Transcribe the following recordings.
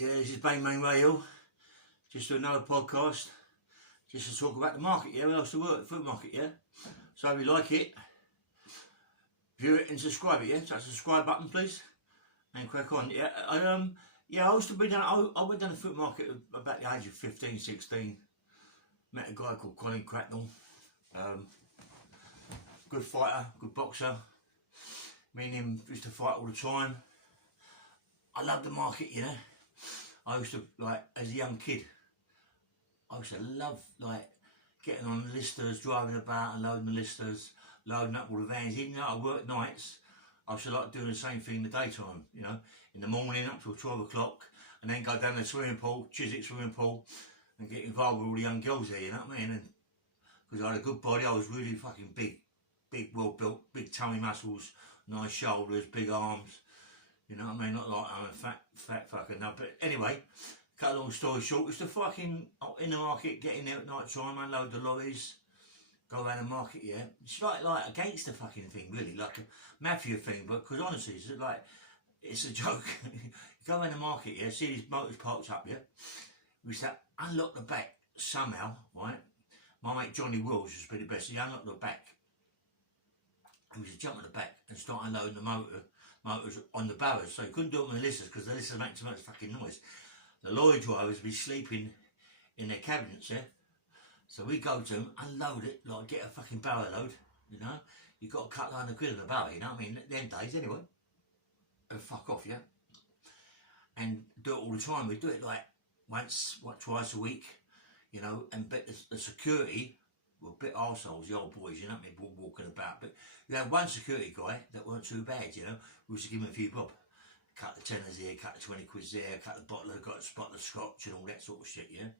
Yeah, this is Bang Bang Rail. Just another podcast. Just to talk about the market, yeah. We else to work, food market, yeah. So if you like it, view it and subscribe it, yeah. So subscribe button, please, and crack on. Yeah, I used to be down. I went down the food market about the age of 15, 16. Met a guy called Colin Cracknell. Good fighter, good boxer. Me and him used to fight all the time. I love the market, you know. I used to, like, as a young kid, I used to love, like, getting on the listers, driving about and loading the listers, loading up all the vans. Even though I worked nights, I used to like doing the same thing in the daytime, you know, in the morning up till 12 o'clock, and then go down to the swimming pool, Chiswick swimming pool, and get involved with all the young girls there, you know what I mean? And because I had a good body, I was really fucking big, well built, big tummy muscles, nice shoulders, big arms. You know what I mean? Not like I'm a fat fucker. No, but anyway, cut a long story short, it's the fucking in the market, get in there at night time, unload the lorries, go around the market, yeah. It's like against the fucking thing, really, like a mafia thing, but because honestly, it's a joke. You go around the market, yeah, see these motors parked up, yeah. We used to unlock the back somehow, right? My mate Johnny Wills used to be the best. He unlocked the back. And we used to jump at the back and start unloading the motors on the barrows, so you couldn't do it on the listers because the listers make too much fucking noise. The lorry drivers would be sleeping in their cabinets, yeah? So we go to them, unload it, like get a fucking barrow load, you know? You've got to cut down the grid of the barrow, you know what I mean? Them days anyway. And fuck off, yeah? And do it all the time. We do it like twice a week, you know, and bet the security were a bit arseholes, the old boys, you know what I mean, walking about. But you had one security guy that weren't too bad, you know. We used to give him a few bob. Cut the tenors here, cut the 20 quids there, cut the bottle, got a spot of scotch and all that sort of shit, yeah.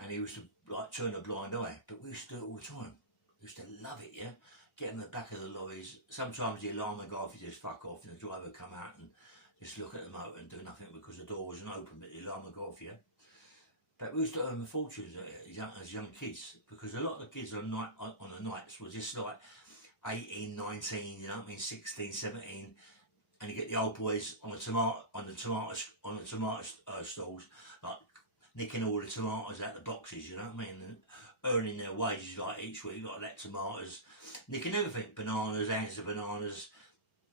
And he used to like turn a blind eye, but we used to do it all the time. We used to love it, yeah. Get in the back of the lorries. Sometimes the alarm would go off, you just fuck off, and the driver would come out and just look at the motor and do nothing because the door wasn't open, but the alarm would go off, yeah. But we used to earn fortunes as young kids, because a lot of the kids on the nights were just like 18, 19, you know what I mean, 16, 17, and you get the old boys on the tomato stalls, like nicking all the tomatoes out the boxes, you know what I mean, and earning their wages like each week, like that tomatoes, nicking everything, bananas, hands of bananas.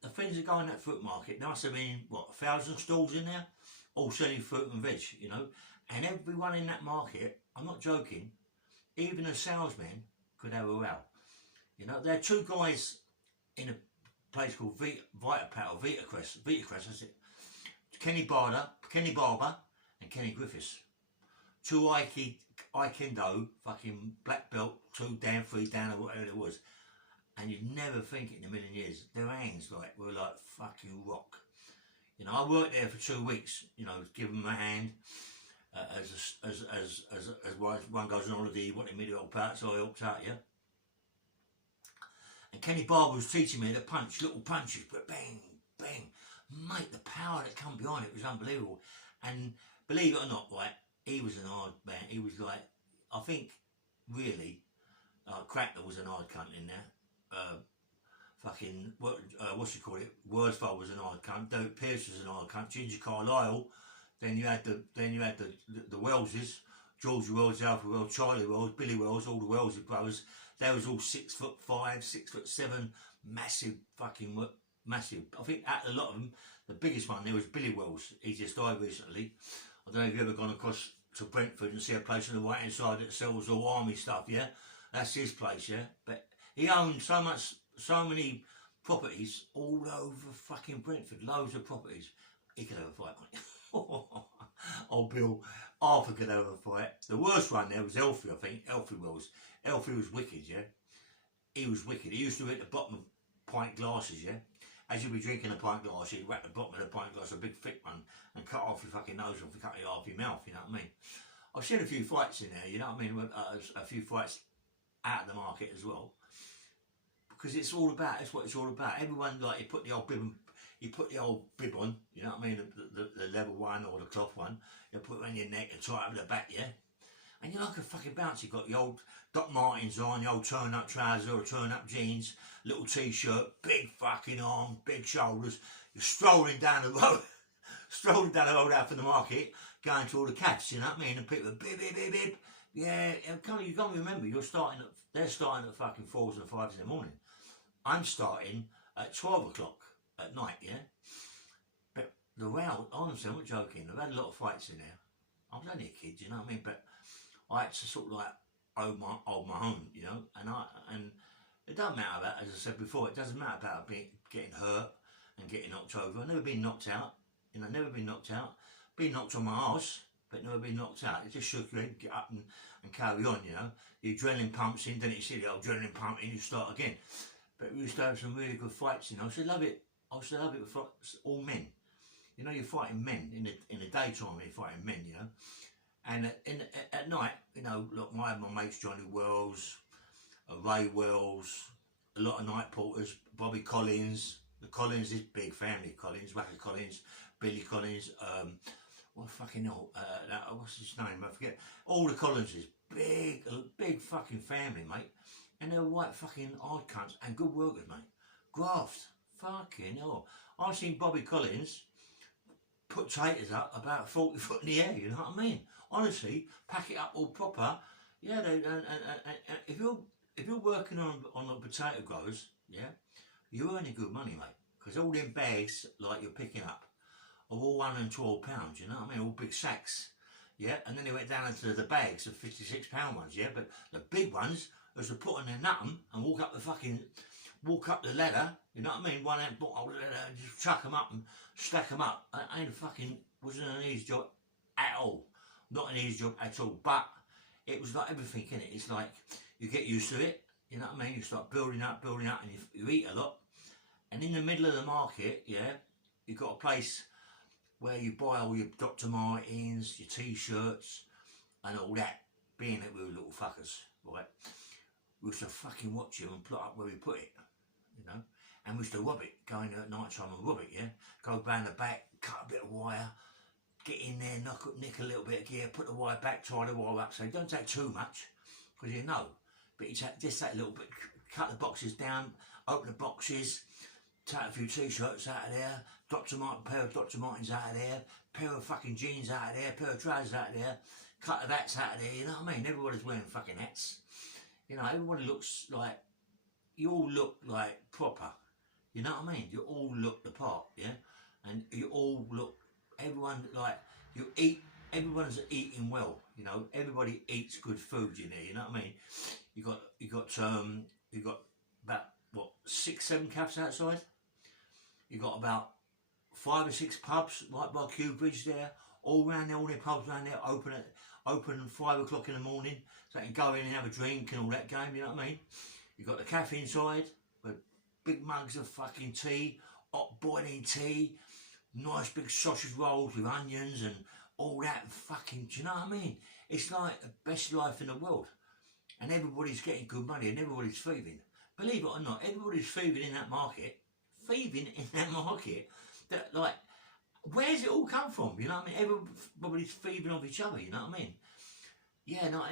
The things that go in that fruit market, there must have been, what, 1,000 stalls in there, all selling fruit and veg, you know. And everyone in that market, I'm not joking, even a salesman could have a row. You know, there are two guys in a place called Vitacrest, that's it. Kenny Barber and Kenny Griffiths. Two Aikendo, fucking black belt, 2 down, 3 down, or whatever it was. And you'd never think it in a million years. Their hands were like fucking rock. You know, I worked there for 2 weeks, you know, give them a hand. As one goes on holiday, he wanted me to help out, so I helped out, yeah. And Kenny Barber was teaching me to punch, little punches, but bang, bang. Mate, the power that come behind it was unbelievable. And believe it or not, right, he was an hard man. He was like, I think, really, Cracknell was an hard cunt in there. Worsfold was an hard cunt. Derek Pierce was an hard cunt. Ginger Carlisle. Then you had the Welleses, George Wells, Alfred Wells, Charlie Wells, Billy Wells, all the Wellesley brothers. They was all 6'5", 6'7", massive. I think out of a lot of them, the biggest one there was Billy Wells. He just died recently. I don't know if you've ever gone across to Brentford and see a place on the right hand side that sells all army stuff, yeah? That's his place, yeah? But he owned so many properties all over fucking Brentford, loads of properties. He could have a fight, mate. Oh, Bill, Arthur could have a fight. The worst one there was Elfie, I think. Elfie Wells. Elfie was wicked, yeah? He was wicked. He used to hit the bottom of pint glasses, yeah? As you'd be drinking a pint glass, he'd wrap the bottom of the pint glass, a big thick one, and cut off your fucking nose off and cut it off your mouth, you know what I mean? I've seen a few fights in there, you know what I mean? A few fights out of the market as well. Because it's what it's all about. Everyone, like, you put the old bib on, you know what I mean, the level one or the cloth one, you put it on your neck and tie it up the back, yeah? And you're like a fucking bounce. You've got the old Doc Martens on, the old turn-up trousers or turn-up jeans, little t-shirt, big fucking arm, big shoulders. You're strolling down the road, strolling down the road out from the market, going to all the cats, you know what I mean? And people are bib, bib, bib, bib. Yeah, you can't remember, they're starting at fucking 4s and 5s in the morning. I'm starting at 12 o'clock at night, yeah? But the row, honestly, I'm not joking, I've had a lot of fights in there. I was only a kid, you know what I mean? But I had to sort of like hold my own, you know? And it doesn't matter about, as I said before, it doesn't matter about getting hurt and getting knocked over. I've never been knocked out, you know, never been knocked out. Been knocked on my arse, but never been knocked out. It just shook your head, get up and carry on, you know. The adrenaline pumps in, then you see the adrenaline pumping, you start again. But we used to have some really good fights, you know. I used to love it. I used to love it with all men. You know, you're fighting men in the daytime. You're fighting men, you know. And at night, you know, look, my mates, Johnny Wells, Ray Wells, a lot of night porters, Bobby Collins. The Collins is big family. Collins, Wacker Collins, Billy Collins. What fucking hell? What's his name? I forget. All the Collinses, big fucking family, mate. And they're white fucking hard cunts and good workers, mate. Graft, fucking hell. I've seen Bobby Collins put taters up about 40 foot in the air. You know what I mean? Honestly, pack it up all proper. Yeah, and if you're working on the potato growers, yeah, you're earning good money, mate. Because all them bags like you're picking up are all £112, you know what I mean? All big sacks, yeah. And then they went down into the bags of £56 ones, yeah. But the big ones was to put on their nut'em and walk up the ladder, you know what I mean? One hand, just chuck them up and stack them up. Wasn't an easy job at all. Not an easy job at all. But it was like everything, innit? It's like you get used to it, you know what I mean? You start building up, and you eat a lot. And in the middle of the market, yeah, you've got a place where you buy all your Dr. Martens, your t-shirts, and all that. Being that we were little fuckers, right? We used to fucking watch you and plot up where we put it, you know? And we used to rob it, go in there at night time and rob it, yeah? Go round the back, cut a bit of wire, get in there, nick a little bit of gear, put the wire back, tie the wire up, so don't take too much, because you know. But you just take a little bit, cut the boxes down, open the boxes, take a few t-shirts out of there, pair of Dr. Martens out of there, pair of fucking jeans out of there, pair of trousers out of there, cut the hats out of there, you know what I mean? Everybody's wearing fucking hats. You know, everybody looks like, you all look like proper. You know what I mean? You all look the part, yeah? And you all look, everyone like, everyone's eating well, you know? Everybody eats good food in there, you know what I mean? You got about, what, 6, 7 cafes outside? You got about 5 or 6 pubs right by Kew Bridge there, all round there, all their pubs around there, open at 5 o'clock in the morning, so you can go in and have a drink and all that game, you know what I mean? You got the cafe inside with big mugs of fucking tea, hot boiling tea, nice big sausage rolls with onions and all that fucking, do you know what I mean? It's like the best life in the world. And everybody's getting good money and everybody's thieving. Believe it or not, everybody's thieving in that market. That, like, where's it all come from? You know what I mean? Everybody's thieving off each other, you know what I mean? Yeah, no,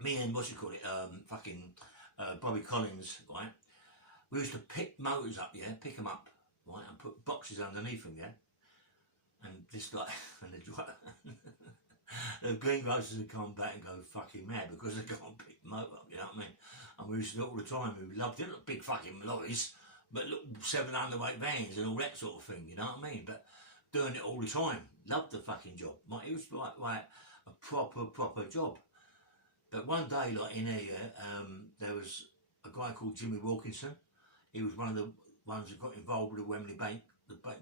me and what's it called it, Bobby Collins, right? We used to pick motors up, yeah, pick them up, right, and put boxes underneath them, yeah. And this like, and the greengrocers would come back and go fucking mad because they can't pick the motor up, you know what I mean? And we used to do it all the time. We loved it, not big fucking lorries, but look, 700-weight vans and all that sort of thing, you know what I mean? But doing it all the time, loved the fucking job. Like, it was like a proper job. But one day, like in here, there was a guy called Jimmy Wilkinson. He was one of the ones that got involved with the Wembley Bank,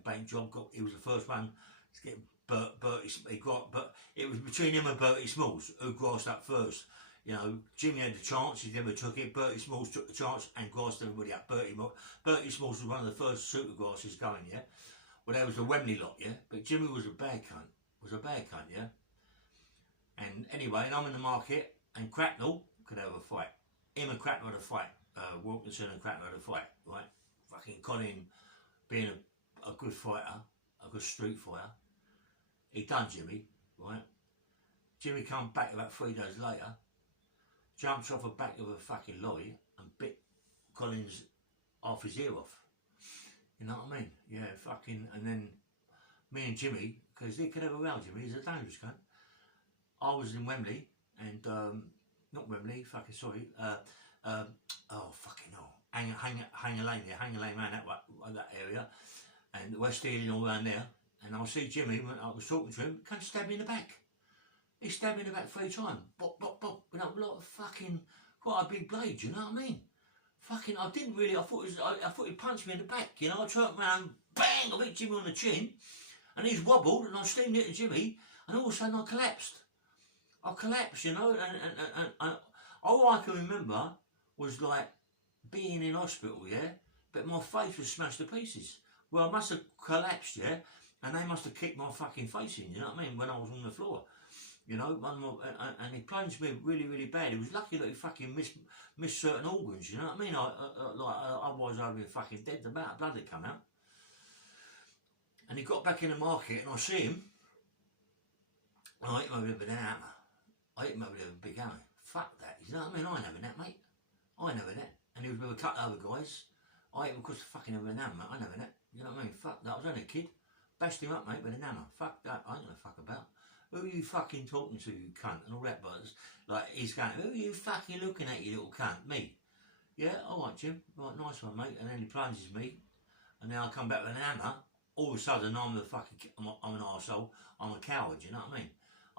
bank job. He was the first one to get Bertie. But it was between him and Bertie Smalls who grassed up first. You know, Jimmy had the chance, he never took it. Bertie Smalls took the chance and grassed everybody up. Bertie Smalls was one of the first super grasses going, yeah. Well, there was the Wembley lot, yeah. But Jimmy was a bad cunt, yeah. And anyway, and I'm in the market, and Cracknell could have a fight. Him and Cracknell had a fight. Wilkinson and Cracknell had a fight, right? Fucking Colin being a good fighter, a good street fighter. He done Jimmy, right? Jimmy come back about 3 days later, jumps off the back of a fucking lorry and bit Collins half his ear off. You know what I mean? Yeah, fucking, and then me and Jimmy, because they could have a row, Jimmy, he's a dangerous cunt. I was in Wembley, and, not Wembley, fucking sorry, oh fucking hell, Hanger Lane there, Hanger Lane man, that area, and West Ealing all around there, and I'll see Jimmy, when I was talking to him, can't stab me in the back. He stabbed me in the back 3 times, bop, bop, bop, with a lot of fucking, quite a big blade, you know what I mean? Fucking, I didn't really, I thought he punched me in the back, you know, I turned around, bang, I hit Jimmy on the chin, and he's wobbled, and I steamed it to Jimmy, and all of a sudden I collapsed. You know, and all I can remember was like being in hospital, yeah, but my face was smashed to pieces. Well, I must have collapsed, yeah, and they must have kicked my fucking face in, you know what I mean, when I was on the floor. You know, and he plunged me really, really bad. He was lucky that he fucking missed certain organs, you know what I mean? Otherwise I'd have been fucking dead. The amount of blood that come out. And he got back in the market, and I see him, and I hit him over with an hammer. I hit him over with a big hammer. Fuck that, you know what I mean? I ain't having that, mate. I ain't having that. And he was with a couple of other guys. I hit him across the fucking over an hammer, I ain't having that. You know what I mean? Fuck that, I was only a kid. Bashed him up, mate, with an hammer. Fuck that, I ain't gonna fuck about. Who are you fucking talking to, you cunt? And all that, but like, he's going, who are you fucking looking at, you little cunt? Me. Yeah, alright, Jim. Right, nice one, mate. And then he plunges me, and then I come back with an hammer. All of a sudden, I'm an arsehole. I'm a coward, you know what I mean?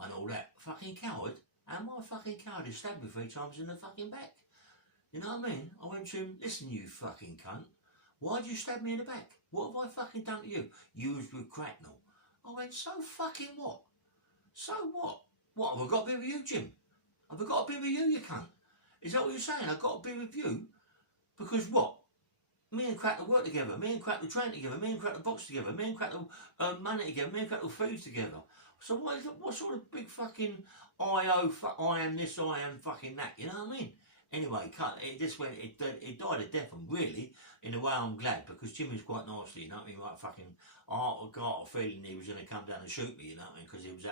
And all that. Fucking coward? Am I a fucking coward? He stabbed me 3 times in the fucking back. You know what I mean? I went to him, listen, you fucking cunt. Why'd you stab me in the back? What have I fucking done to you? Used with cracknel. I went, so fucking what? So what? What, have I got to be with you, Jim? Have I got to be with you, you cunt? Is that what you're saying? I've got to be with you? Because what? Me and Cracknell work together. Me and Cracknell train together. Me and Cracknell box together. Me and Cracknell money together. Me and Cracknell food together. So what is it? What sort of big fucking I am this, I am fucking that? You know what I mean? Anyway, it just went. It died a death, and really, in a way, I'm glad, because Jimmy's quite nasty. You know what I mean? Like fucking, I got a feeling he was going to come down and shoot me. You know what I mean? Because he was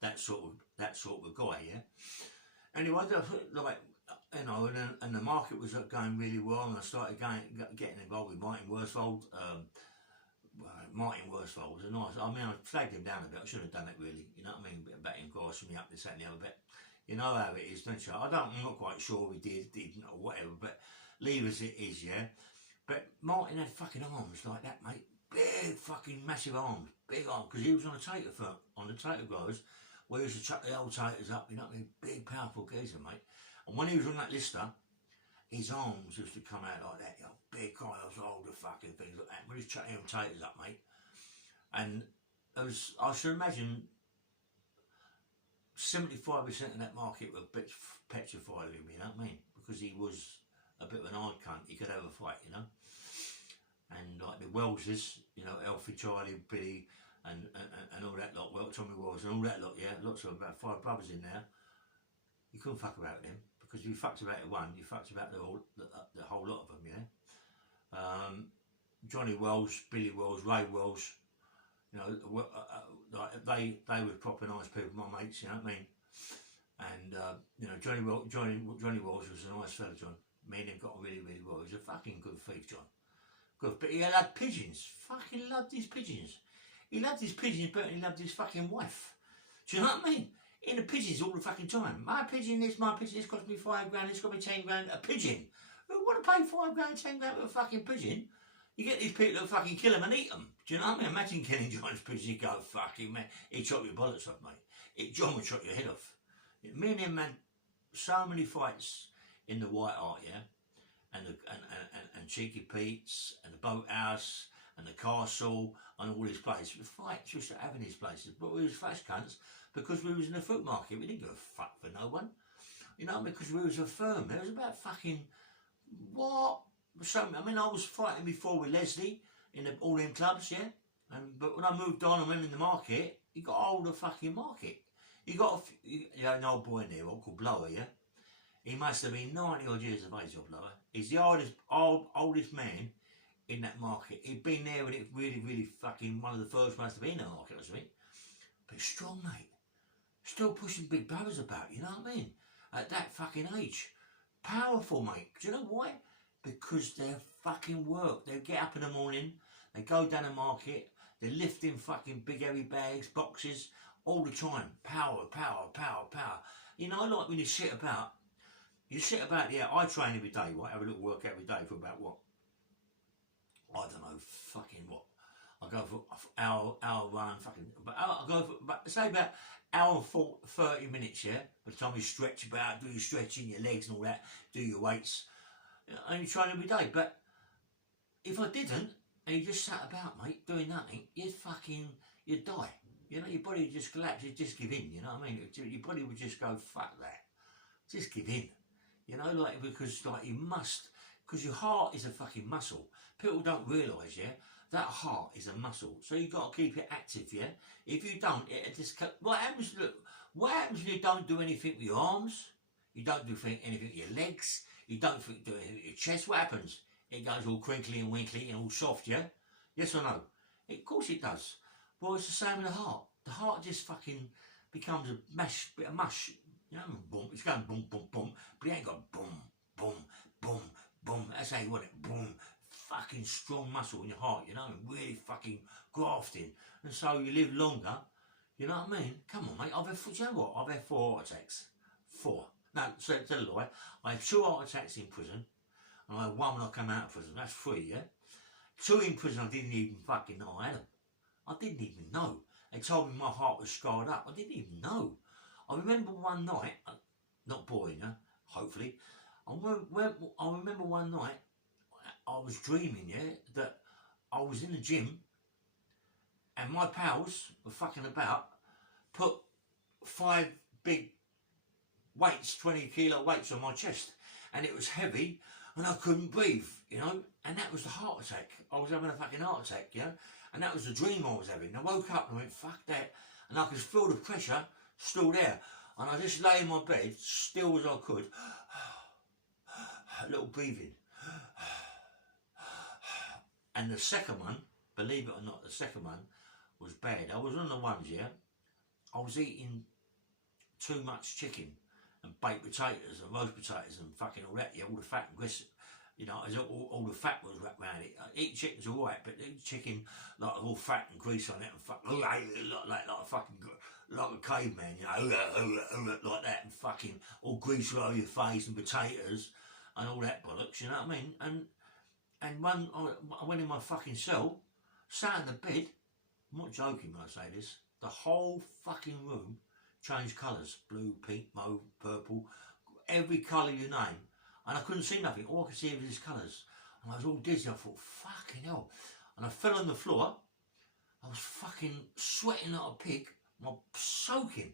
that sort of a guy. Yeah. Anyway, like, you know, and the market was going really well, and I started getting involved with Martin Worsfold. Martin Worsfold was a nice. I mean, I flagged him down a bit. I should have done it, really. You know what I mean? A bit of batting grass from me up this and the other bit. You know how it is, don't you? I'm not quite sure we didn't, or whatever, but leave as it is, yeah? But Martin had fucking arms like that, mate. Big fucking massive arms. Big arms. Because he was on the tater growers, where he used to chuck the old taters up, you know what I mean? Big, powerful geezer, mate. And when he was on that lister, his arms used to come out like that, you know, big kind of older fucking things like that. When he was chucking them taters up, mate. And I should imagine 75% of that market were petrified of him, you know what I mean? Because he was a bit of an hard cunt, he could have a fight, you know? And like the Wellses, you know, Alfie, Charlie, Billy, and all that lot, well, Tommy Wells and all that lot, yeah, lots of about 5 brothers in there. You couldn't fuck about with him, because if you fucked about one, you fucked about the whole lot of them, yeah? Johnny Wells, Billy Wells, Ray Wells, you know, like they were proper nice people, my mates, you know what I mean? And you know, Johnny Wells was a nice fella, John. Me and him got really, really well. He was a fucking good thief, John. Good, but he had pigeons. Fucking loved his pigeons. He loved his pigeons better than he loved his fucking wife. Do you know what I mean? In the pigeons all the fucking time. My pigeon, this cost me £5 grand, this cost me 10 grand. A pigeon. Who would have paid £5 grand, 10 grand with a fucking pigeon? You get these people that fucking kill them and eat them. Do you know what I mean? Imagine killing John's pigeon. He'd go, fucking man. He'd chop your bollocks off, mate. John would chop your head off. Me and him had so many fights in the White Hart, yeah? And Cheeky Pete's, and the Boathouse, and the Castle, and all these places. The fights we used to have in these places. But we was flash cunts because we was in the fruit market. We didn't give a fuck for no one. You know, because we was a firm. It was about fucking, what? So, I mean, I was fighting before with Leslie in all them clubs, yeah? But when I moved on and went in the market, he got hold of the fucking market. He got an old boy in there called Blower, yeah? He must have been 90 odd years of age, old Blower. He's the oldest man in that market. He'd been there when it really, really fucking one of the first ones to be in the market or something. But strong, mate. Still pushing big brothers about, you know what I mean? At that fucking age. Powerful, mate. Do you know why? Because they're fucking work. They get up in the morning, They go down the market, they're lifting fucking big heavy bags, boxes, all the time. Power, power, power, power. You know, like when you sit about, yeah, I train every day, right? Have a little workout every day for about what? I don't know, fucking what? I go for hour run, fucking, but I go for, but say about hour and 30 minutes, yeah? By the time you stretch about, do your stretching, your legs and all that, do your weights, and you train every day. But if I didn't, and you just sat about, mate, doing nothing, you'd die. You know, your body would just collapse, you'd just give in, you know what I mean? Your body would just go, fuck that. Just give in. You know, like, because, like, you must, because your heart is a fucking muscle. People don't realise, yeah, that heart is a muscle. So you've got to keep it active, yeah? If you don't, it just, what happens when you don't do anything with your arms? You don't do anything with your legs? You don't do anything with your chest? What happens? It goes all crinkly and winkly and all soft, yeah? Yes or no? Of course it does. Well, it's the same with the heart. The heart just fucking becomes a bit of mush. You know, boom, it's going boom, boom, boom, but it ain't got boom, boom, boom, boom. That's how you want it, boom. Fucking strong muscle in your heart, you know, really fucking grafting. And so you live longer, you know what I mean? Come on, mate, do you know what? I've had 4 heart attacks. 4. No, so tell a lie. I had 2 heart attacks in prison, and I had 1 when I came out of prison. That's 3, yeah? 2 in prison, I didn't even fucking know I had them. I didn't even know. They told me my heart was scarred up. I didn't even know. I remember one night, not boring, huh? Hopefully. I remember one night, I was dreaming, yeah, that I was in the gym and my pals were fucking about, put 5 big weights, 20 kilo weights on my chest, and it was heavy and I couldn't breathe, you know, and that was the heart attack. I was having a fucking heart attack, you know, and that was the dream I was having. I woke up and I went, fuck that, and I could feel the pressure still there, and I just lay in my bed, still as I could, a little breathing. And the second one, believe it or not, the second one was bad. I was on the ones, yeah, I was eating too much chicken and baked potatoes and roast potatoes and fucking all that, yeah, all the fat and grease, you know, all the fat was wrapped around it. Eat chicken's alright, but eat chicken like all fat and grease on it and fucking like a fucking, like a caveman, you know, like that, and fucking all grease all over your face and potatoes and all that bollocks, you know what I mean? And when I went in my fucking cell, sat in the bed, I'm not joking when I say this, the whole fucking room changed colours, blue, pink, mauve, purple, every colour you name, and I couldn't see nothing, all I could see was these colours, and I was all dizzy. I thought, fucking hell, and I fell on the floor. I was fucking sweating like a pig, I'm soaking.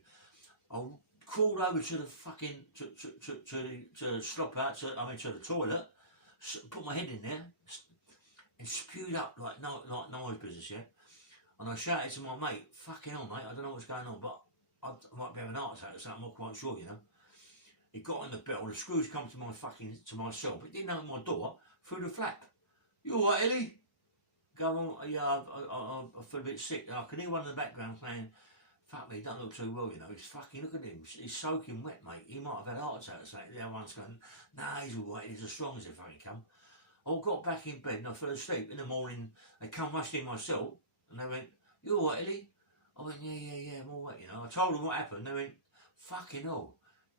I crawled over to the fucking, to the slop out, to the toilet, put my head in there and spewed up like no one's business, yeah? And I shouted to my mate, fucking hell, mate, I don't know what's going on, but I might be having a heart attack or something, I'm not quite sure, you know? He got on the bell, the screws come to my cell, but it didn't open my door through the flap. You alright, Ellie? Go on, yeah, I feel a bit sick. I could hear one in the background saying, fuck me, he don't look too well, you know. He's fucking, look at him, he's soaking wet, mate. He might have had a heart attack or something. The other one's going, nah, he's alright, he's as strong as they fucking come. I got back in bed and I fell asleep. In the morning, they come rushing in my cell and they went, you alright, Ellie? I went, yeah, I'm alright, you know. I told them what happened. They went, fucking hell,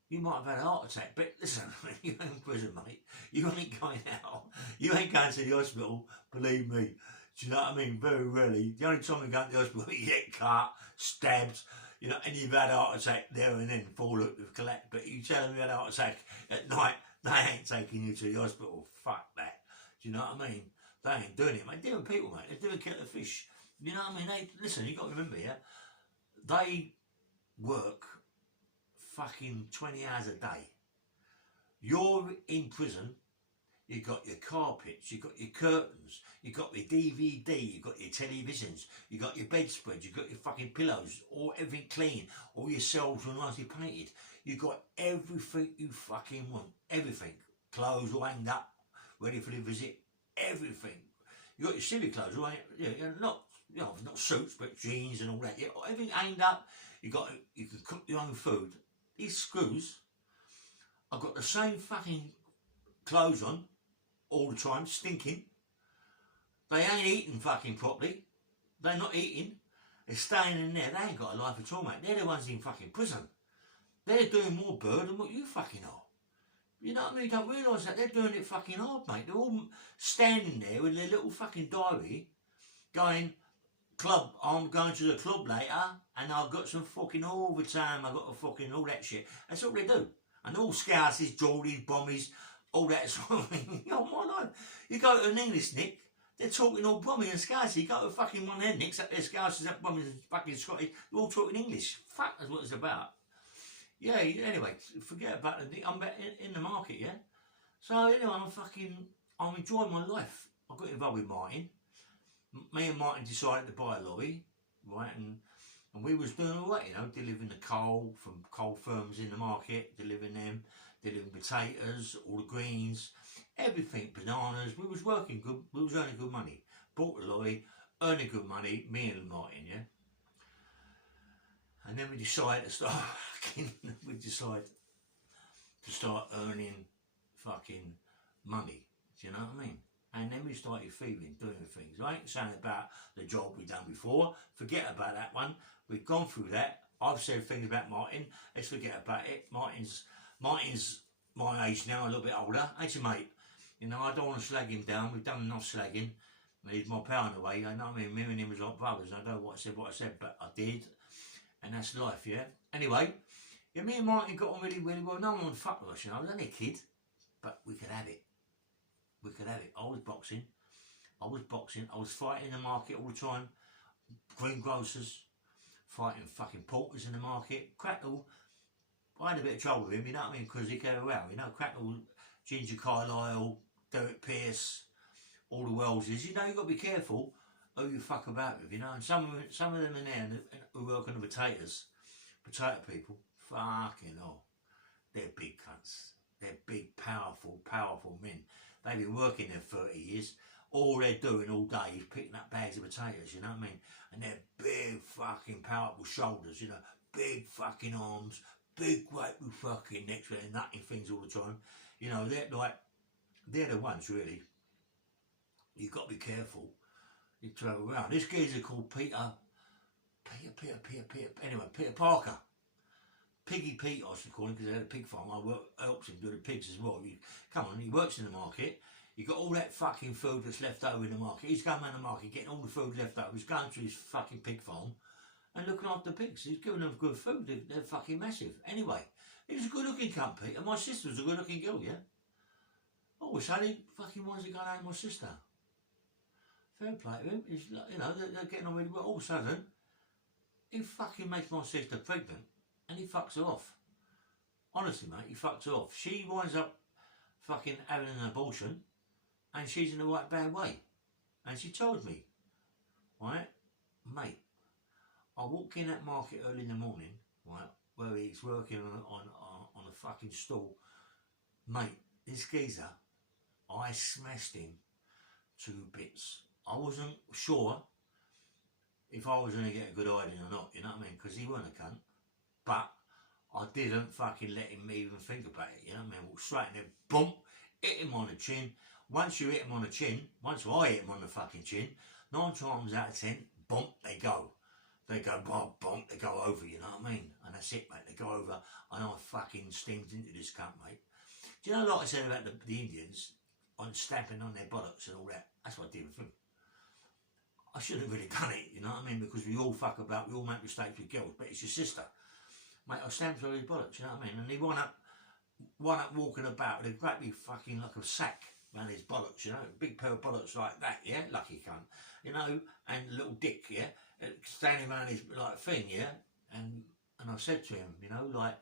you might have had a heart attack, but listen, you're in prison, mate. You ain't going out. You ain't going to the hospital, believe me. Do you know what I mean? Very rarely. The only time you go to the hospital, you get cut, stabbed, you know, and you've had a heart attack there and then, fall up with collect. But you tell them you had a heart attack at night, they ain't taking you to the hospital. Fuck that. Do you know what I mean? They ain't doing it, mate. Different people, mate. They're doing kettle of fish. You know what I mean? Listen, you got to remember, yeah, they work fucking 20 hours a day. You're in prison, you got your carpets, you got your curtains, you got your DVD, you got your televisions, you got your bedspread, you got your fucking pillows, everything clean, all your cells are nicely painted. You got everything you fucking want, everything. Clothes all hanged up, ready for the visit, everything. You got your silly clothes, all not suits, but jeans and all that. Yeah, everything hanged up. You can cook your own food. These screws, I've got the same fucking clothes on all the time, stinking. They ain't eating fucking properly. They're not eating. They're staying in there. They ain't got a life at all, mate. They're the ones in fucking prison. They're doing more bird than what you fucking are. You know what I mean? You don't realise that. They're doing it fucking hard, mate. They're all standing there with their little fucking diary going, club, I'm going to the club later and I've got some fucking overtime. I've got a fucking all that shit. That's all they do. And all Scouses, Geordies, Bommies, all that sort of thing. Oh my life. You go to an English nick, they're talking all Brummy and Scousey. You go to fucking one of their nicks, up there Scousers, up Brummies and fucking Scottish, they're all talking English. Fuck, that's what it's about. Yeah, anyway, forget about it. I'm in the market, yeah? So anyway, I'm enjoying my life. I got involved with Martin. Me and Martin decided to buy a lorry, right? And we was doing all right, you know, delivering the coal from coal firms in the market, delivering potatoes, all the greens, everything, bananas. We was working good, we was earning good money. Bought the lorry, earning good money, me and Martin, yeah? And then we decided to start earning fucking money. Do you know what I mean? And then we started feeling, doing things. I ain't saying about the job we done before. Forget about that one. We've gone through that. I've said things about Martin. Let's forget about it. Martin's my age now, a little bit older. Ain't you, mate? You know, I don't want to slag him down. We've done enough slagging. He's my pal in a way. I know what I mean. Me and him was like brothers. I don't know what I said, but I did. And that's life, yeah? Anyway, yeah, me and Martin got on really, really well. No one would fuck with us, you know. I was only a kid, but we could have it. We could have it. I was boxing. I was fighting in the market all the time. Greengrocers, fighting fucking porters in the market. Crackle, I had a bit of trouble with him, you know what I mean, because he came around, you know, Crackle, Ginger Carlisle, Derek Pierce, all the Welleses. You know, you've got to be careful who you fuck about with, you know, and some of them in there who work on the potatoes, potato people, fucking hell, they're big cunts. They're big, powerful men. They've been working there 30 years. All they're doing all day is picking up bags of potatoes, you know what I mean? And they're big fucking powerful shoulders, you know, big fucking arms, big great big fucking necks where they're nutting things all the time. You know, they're the ones really. You've got to be careful. You travel around. This geezer called Peter Parker. Piggy Pete, I should call him, because they had a pig farm. I helped him do the pigs as well. He works in the market. You got all that fucking food that's left over in the market. He's going around the market, getting all the food left over. He's going to his fucking pig farm and looking after the pigs. He's giving them good food. They're fucking massive. Anyway, he was a good-looking cunt, Pete, and my sister was a good-looking girl, yeah? Oh, so he fucking wants to go out with my sister. Fair play to him. He's, you know, they're getting on really well. All of a sudden, he fucking makes my sister pregnant. And he fucks her off. Honestly, mate, he fucks her off. She winds up fucking having an abortion, and she's in the right bad way. And she told me, right, mate, I walk in that market early in the morning, right, where he's working on a fucking stall. Mate, this geezer, I smashed him to bits. I wasn't sure if I was going to get a good hiding or not, you know what I mean, because he weren't a cunt. But I didn't fucking let him even think about it, you know what I mean? Walked straight in there, boom, hit him on the chin. Once you hit him on the chin, once I hit him on the fucking chin, 9 times out of 10, bump, they go. They go, bump, they go over, you know what I mean? And that's it, mate, they go over, and I fucking steamed into this cunt, mate. Do you know, like I said about the Indians, on stamping on their bollocks and all that, that's what I did with them. I should have really done it, you know what I mean? Because we all fuck about, we all make mistakes with girls, but it's your sister. Mate, I stamped on his bollocks, you know what I mean? And he wound up walking about with a great big fucking, like a sack around his bollocks, you know? A big pair of bollocks like that, yeah? Lucky cunt. You know, and little dick, yeah? Standing around his, like, thing, yeah? And I said to him, you know, like,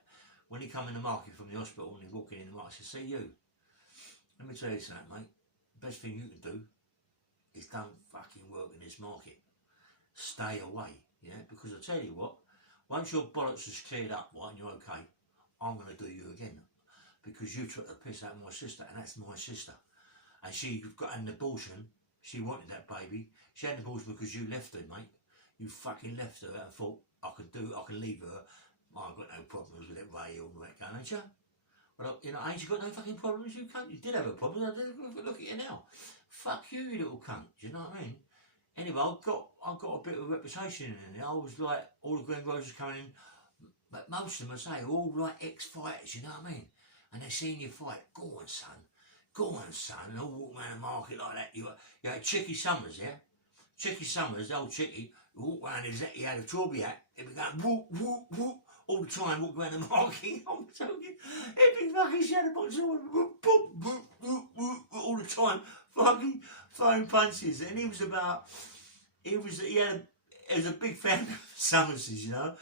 when he come in the market from the hospital and he's walking in the market, I said, see you. Let me tell you something, mate. The best thing you can do is don't fucking work in this market. Stay away, yeah? Because I tell you what, once your bollocks is cleared up, right, and you're okay, I'm going to do you again. Because you took the piss out of my sister, and that's my sister. And she got an abortion. She wanted that baby. She had an abortion because you left her, mate. You fucking left her and thought, I can leave her. I've got no problems with it, Ray, all that going, ain't you? But, you know, ain't you got no fucking problems, you cunt? You did have a problem. Look at you now. Fuck you, you little cunt. Do you know what I mean? Anyway, I got a bit of a reputation in there. I was like, all the greengrocers coming in, but most of them, I say, all like ex-fighters, you know what I mean? And they seen you fight. Go on, son. Go on, son. And all walk around the market like that. You had Chicky Summers, yeah? Chicky Summers, the old Chicky, walk around, he had a trawby hat. He'd be going, whoop, whoop, whoop, all the time, walk around the market. I'm joking. He'd be fucking shadowboxing, whoop, whoop, whoop, whoop, whoop, all the time, fucking throwing punches. And he was a big fan of Summerses, you know.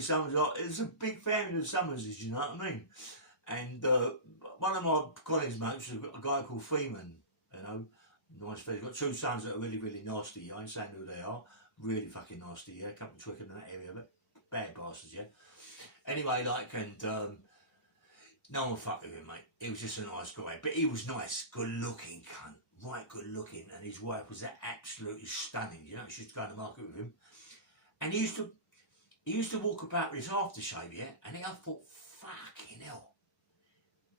Summers, he was a big fan of Summerses, you know what I mean? And one of my colleagues, mate, was a guy called Freeman, you know. Nice fella. He's got two sons that are really, really nasty. I ain't saying who they are. Really fucking nasty, yeah. A couple of Twickenham in that area, but bad bastards, yeah. Anyway, like, and no one fucked with him, mate. He was just a nice guy. But he was nice, good looking, cunt. Right good looking. And his wife was absolutely stunning. You know, she used to go to the market with him. And he used to walk about with his aftershave, yeah. And I thought, fucking hell.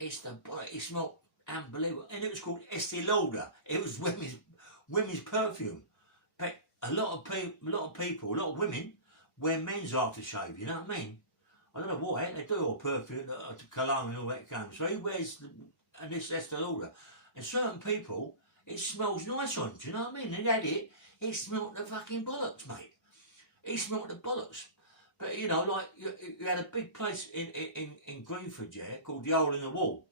It smelled unbelievable, and it was called Estee Lauder. It was women's perfume. But a lot of people, a lot of women wear men's aftershave. You know what I mean? I don't know why they do all perfume, cologne, and all that kind of. So he wears this Estee Lauder, and certain people it smells nice on. Do you know what I mean? They had it. It smelled the fucking bollocks, mate. It smelled the bollocks. But you know, like you had a big place in Greenford, yeah, called the Hole in the Wall.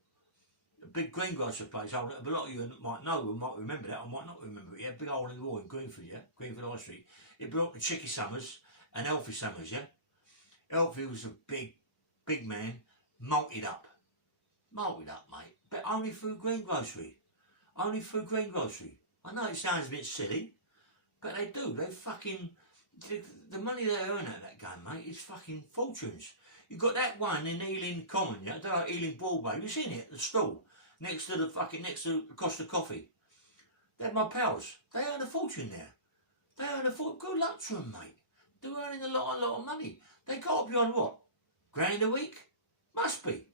A big greengrocer place. A lot of you might know or might remember that, or might not remember it. Yeah, big Hole in the Wall in Greenford, yeah, Greenford High Street. It belonged to Chicky Summers and Alfie Summers, yeah. Alfie was a big man, malted up, mate. But only through greengrocery, I know it sounds a bit silly, but they do. They fucking the money they earn at that game, mate, is fucking fortunes. You've got that one in Ealing Common, yeah, I don't know, Ealing Broadway. You've seen it, the stall next to the Costa Coffee. They're my pals. They earn a fortune there. They earn a fortune. Good luck to them, mate. They're earning a lot of money. They got to be on what? £1,000 a week? Must be.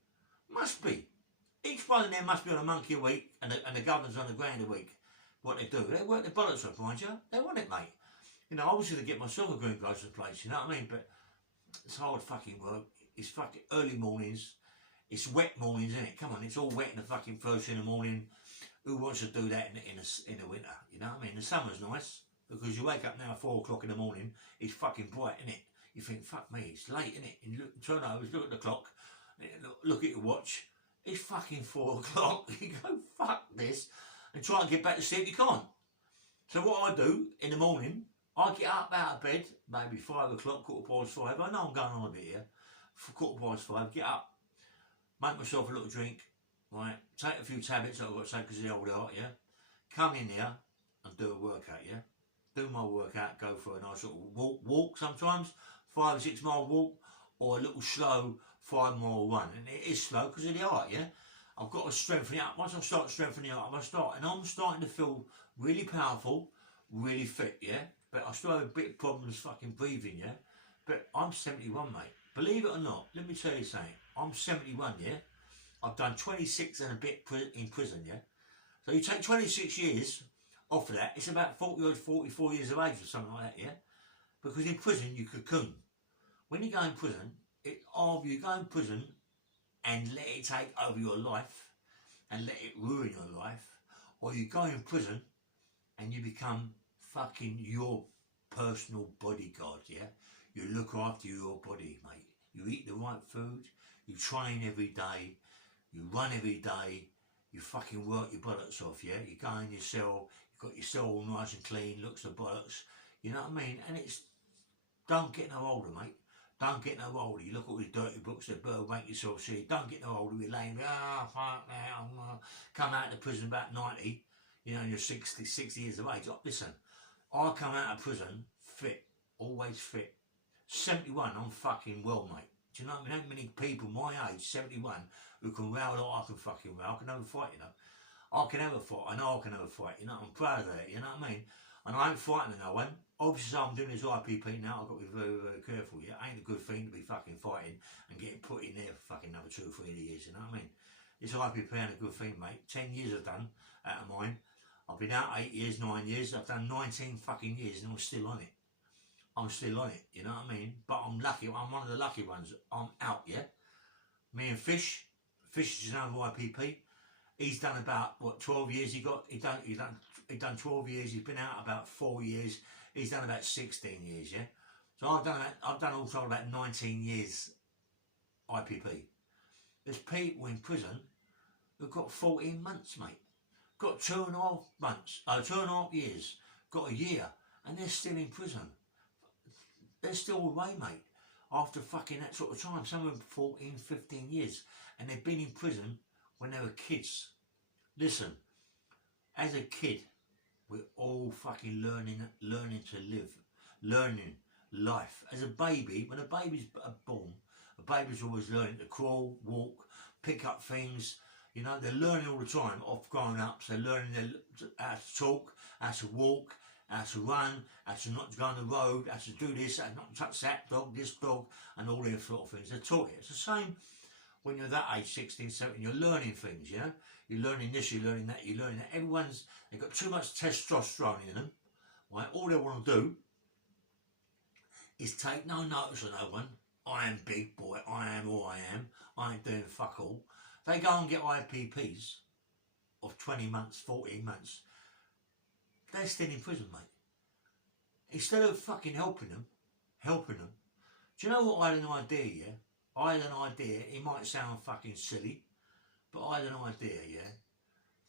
Each one of them must be on a monkey a week, and the governor's on £1,000 a week. What they do, they work their bullets off, mind you. They want it, mate. You know, I was going to get myself a greengrocer's place, you know what I mean? But it's hard fucking work. It's fucking early mornings. It's wet mornings, isn't it? Come on, it's all wet in the fucking first in the morning. Who wants to do that in the winter? You know what I mean? The summer's nice because you wake up now at 4 o'clock in the morning. It's fucking bright, isn't it? You think, fuck me, it's late, isn't it? And you turn over, look at the clock, look at your watch. It's fucking 4 o'clock. You go, fuck this, and try and get back to sleep. You can't. So what I do in the morning, I get up out of bed, maybe 5 o'clock, 5:15. I know I'm going on a bit here. 5:15, get up, make myself a little drink, right? Take a few tablets that I've got to take because of the old heart, yeah? Come in there and do a workout, yeah? Do my workout, go for a nice little walk sometimes, 5 or 6 mile walk, or a little slow 5 mile run. And it is slow because of the heart, yeah? I've got to strengthen it up. Once I start strengthening it up, I'm starting to feel really powerful, really fit, yeah? But I still have a bit of problems fucking breathing, yeah? But I'm 71, mate. Believe it or not, let me tell you something. I'm 71, yeah? I've done 26 and a bit in prison, yeah? So you take 26 years off of that, it's about 40 or 44 years of age or something like that, yeah? Because in prison, you cocoon. When you go in prison, either you go in prison and let it take over your life and let it ruin your life, or you go in prison and you become fucking your personal bodyguard, yeah? You look after your body, mate. You eat the right food, you train every day, you run every day, you fucking work your bollocks off, yeah? You go in your cell, you've got your cell all nice and clean, looks the bollocks, you know what I mean? And it's, don't get no older, mate. Don't get no older. You look at all these dirty books that make yourself see. Don't get no older. You're laying there, fuck that, I'm gonna come out of prison about 90, you know, and you're 60 years of age. Listen, I come out of prison fit, always fit. 71, I'm fucking well, mate. Do you know what I mean? Ain't many people my age, 71, who can row like I can fucking row. I can have a fight, you know. I can have a fight. I know I can have a fight, you know. I'm proud of that, you know what I mean? And I ain't fighting no one. obviously I'm doing this IPP now, I've got to be very, very careful, yeah? Ain't a good thing to be fucking fighting and getting put in there for fucking another 2 or 3 years, you know what I mean? This IPP ain't a good thing, mate. 10 years I've done out of mine. I've been out 8 years, 9 years, I've done 19 fucking years and I'm still on it. I'm still on it, you know what I mean? But I'm lucky, I'm one of the lucky ones. I'm out, yeah? Me and Fish is another IPP. He's done about, what, 12 years he done 12 years, he's been out about 4 years, he's done about 16 years, yeah? So I've done also about 19 years IPP. There's people in prison who've got 14 months, mate. Got 2.5 months, 2.5 years, got a year, and they're still in prison. They're still away, mate, after fucking that sort of time. Some of them 14, 15 years, and they've been in prison when they were kids. Listen, as a kid, we're all fucking learning to live, learning life. As a baby, when a baby's born, a baby's always learning to crawl, walk, pick up things. You know, they're learning all the time off growing up. So they're learning how to talk, how to walk, how to run, how to not go on the road, how to do this, how to not touch that dog, this dog, and all these sort of things. They're taught it. It's the same when you're that age, 16, 17, you're learning things, you know? You're learning this, you're learning that, you're learning that. They've got too much testosterone in them, right? All they want to do is take no notice of no one. I am big boy, I am who I am, I ain't doing fuck all. They go and get IPPs of 20 months, 14 months. They're still in prison, mate. Instead of fucking helping them. Do you know what I had an idea, yeah? I had an idea, it might sound fucking silly, but I had an idea, yeah,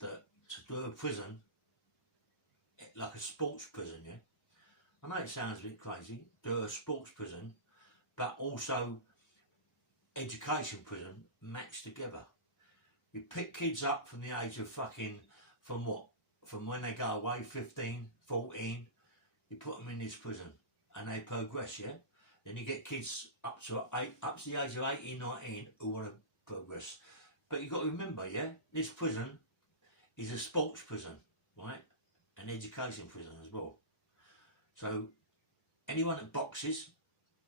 that to do a prison, like a sports prison, yeah? I know it sounds a bit crazy, do a sports prison, but also education prison matched together. You pick kids up from the age of fucking, from when they go away, 15, 14, you put them in this prison and they progress, yeah? Then you get kids up to the age of 18, 19 who want to progress. But you've got to remember, yeah, this prison is a sports prison, right? An education prison as well. So anyone that boxes,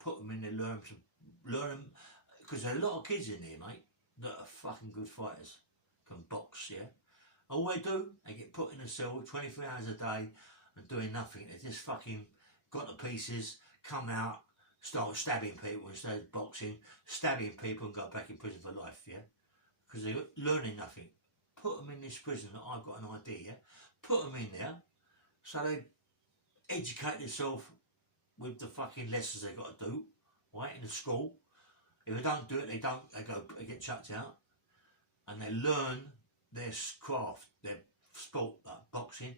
put them in there, learn them, because there are a lot of kids in there, mate, that are fucking good fighters, can box, yeah? All they do, they get put in a cell 23 hours a day and doing nothing. They just fucking got to pieces, come out, start stabbing people instead of boxing, stabbing people and go back in prison for life, yeah? Because they're learning nothing. Put them in this prison that I've got an idea, yeah? Put them in there so they educate themselves with the fucking lessons they've got to do, right, in the school. If they don't do it, they get chucked out. And they learn their craft, their sport, like boxing,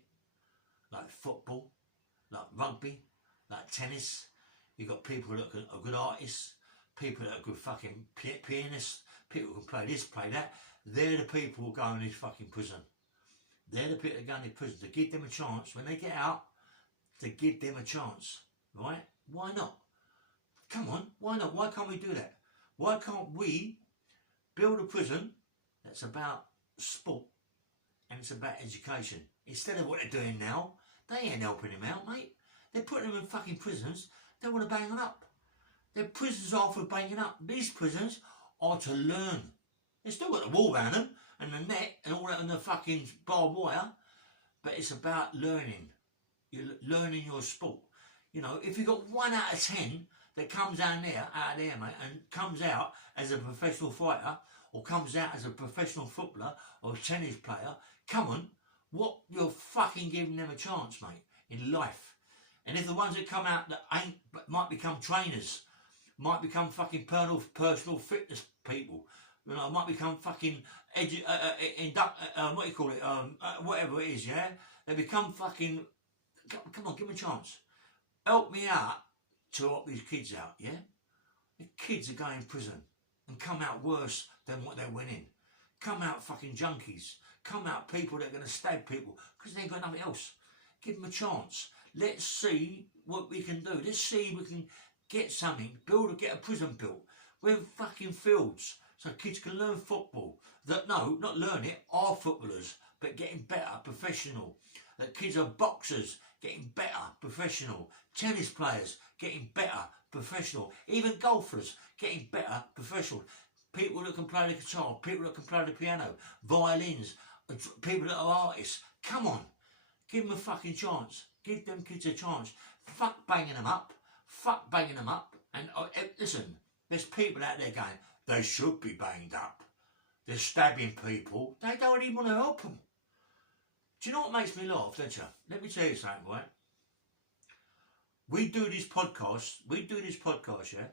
like football, like rugby, like tennis. You've got people that are good artists, people that are good fucking pianists, people who can play this, play that. They're the people who go in this fucking prison. They're the people that go in this prison to give them a chance. When they get out, to give them a chance, right? Why not? Come on, why not? Why can't we do that? Why can't we build a prison that's about sport and it's about education? Instead of what they're doing now, they ain't helping them out, mate. They're putting them in fucking prisons. They want to bang them up. Their prisons are for banging up. These prisons are to learn. They've still got the wall around them and the net and all that and the fucking barbed wire, but it's about learning. You're learning your sport. You know, if you've got 1 out of 10 that comes out there, mate, and comes out as a professional fighter or comes out as a professional footballer or a tennis player, come on, what you're fucking giving them a chance, mate, in life. And if the ones that come out that ain't, but might become trainers, might become fucking personal fitness people, you know, might become fucking what do you call it, whatever it is, yeah? They become fucking, come on, give them a chance. Help me out to help these kids out, yeah? The kids are going in prison and come out worse than what they went in. Come out fucking junkies. Come out people that are going to stab people because they ain't got nothing else. Give them a chance. Let's see what we can do. Let's see if we can get something, get a prison built with fucking fields so kids can learn football. That, no, not learn it, are footballers, but getting better, professional. That kids are boxers, getting better, professional. Tennis players getting better, professional. Even golfers getting better, professional. People that can play the guitar, people that can play the piano, violins, people that are artists. Come on, give them a fucking chance. Give them kids a chance. Fuck banging them up. Fuck banging them up. And listen, there's people out there going, they should be banged up. They're stabbing people. They don't even want to help them. Do you know what makes me laugh, don't you? Let me tell you something, right? We do this podcast, yeah?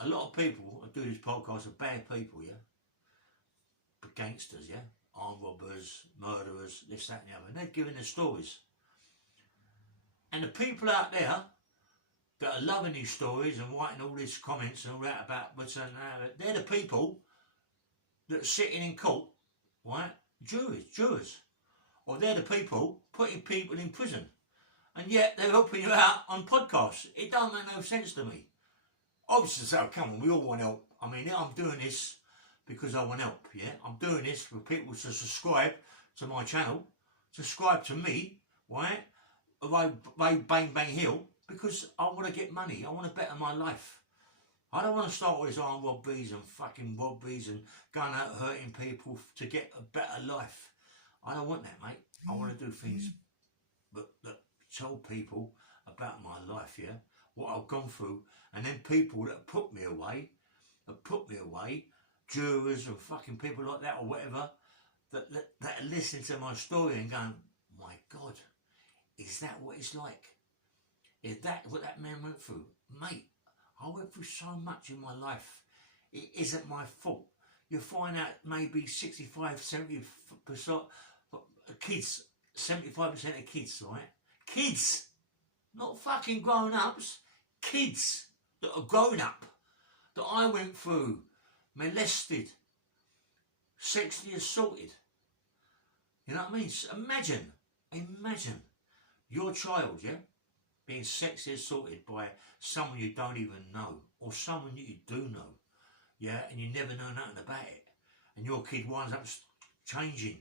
A lot of people who do this podcast are bad people, yeah? But gangsters, yeah? Armed robbers, murderers, this, that and the other. And they're giving their stories. And the people out there that are loving these stories and writing all these comments and all that about what's on that, they're the people that are sitting in court, right? Jurors. Or they're the people putting people in prison. And yet they're helping you out on podcasts. It don't make no sense to me. Obviously, so come on, we all want help. I mean, I'm doing this because I want help, yeah? I'm doing this for people to subscribe to my channel, subscribe to me, right? Ray Bang Bang Hill, because I want to get money. I want to better my life. I don't want to start with these armed robberies and fucking robberies and going out hurting people to get a better life. I don't want that, mate. I want to do things that tell people about my life, yeah? What I've gone through. And then people that put me away, jurors and fucking people like that or whatever, that are listening to my story and going, my God, is that what it's like? Is that what that man went through? Mate, I went through so much in my life. It isn't my fault. You find out maybe 65, 70% kids, 75% of kids, right? Kids, not fucking grown-ups, kids that are grown up, that I went through, molested, sexually assaulted. You know what I mean? Imagine your child, yeah, being sexually assaulted by someone you don't even know, or someone that you do know, yeah, and you never know nothing about it, and your kid winds up changing.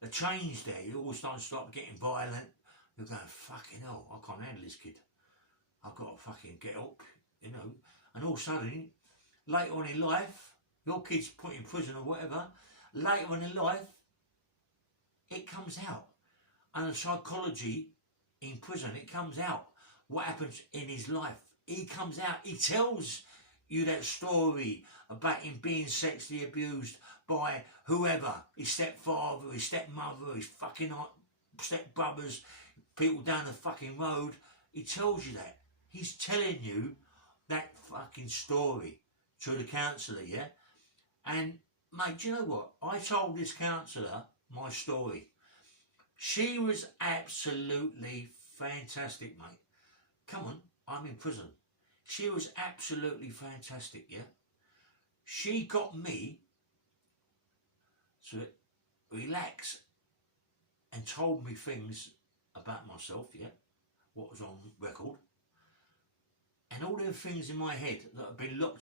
The change there, you all start getting violent. You're going, fucking hell, I can't handle this kid. I've got to fucking get up, you know. And all of a sudden, later on in life, your kid's put in prison or whatever, later on in life, it comes out. And the psychology in prison, it comes out. What happens in his life. He comes out, he tells you that story about him being sexually abused by whoever, his stepfather, his stepmother, his fucking stepbrothers, people down the fucking road. He tells you that. He's telling you that fucking story to the counsellor, yeah? And, mate, do you know what? I told this counsellor my story. She was absolutely fantastic, mate. Come on, I'm in prison. She was absolutely fantastic, yeah? She got me to relax and told me things about myself, yeah? What was on record. And all them things in my head that have been locked